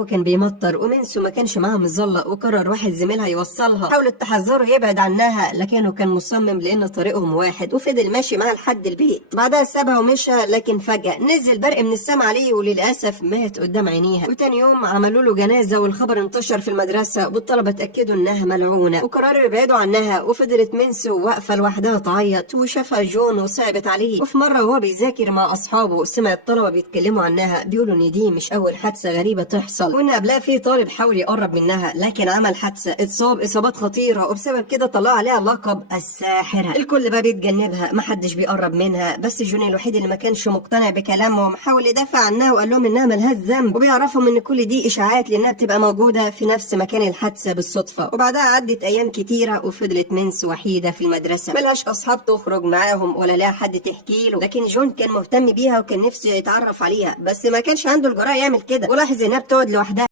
الجو كان بيمطر ومنسو ما كانش معاها مظلة، وقرر واحد زميلها يوصلها. حاولت تحذره يبعد عنها لكنه كان مصمم لان طريقهم واحد، وفضل ماشي معاها لحد البيت. بعدها سابها ومشى، لكن فجأة نزل برق من السما عليه وللاسف مات قدام عينيها. وتاني يوم عملوا له جنازة والخبر انتشر في المدرسة، والطلبة اتأكدوا انها ملعونة وقرروا يبعدوا عنها. وفضلت منسو واقفة لوحدها تعيط، وشافها جون وصعبت عليه. وفي مرة وهو بيذاكر مع اصحابه سمع الطلبة بيتكلموا عنها، بيقولوا ان دي مش اول حادثة غريبة تحصل، وان قبلها في طالب حاول يقرب منها لكن عمل حادثة اتصاب اصابات خطيرة، وبسبب كده طلع عليها لقب الساحرة. الكل بقى بيتجنبها، محدش بيقرب منها، بس جون الوحيد اللي ما كانش مقتنع بكلامهم، حاول يدافع عنها وقال لهم انها ملهاش ذنب، وبيعرفهم ان كل دي اشاعات لانها بتبقى موجودة في نفس مكان الحادثة بالصدفة. وبعدها عدت ايام كتيرة وفضلت منس وحيدة في المدرسة، ملهاش اصحاب تخرج معاهم ولا لها حد تحكي له. لكن جون كان مهتم بيها وكان نفسه يتعرف عليها، بس ما كانش عنده الجرأة يعمل كده، ولاحظ انها بتقعد لوحدها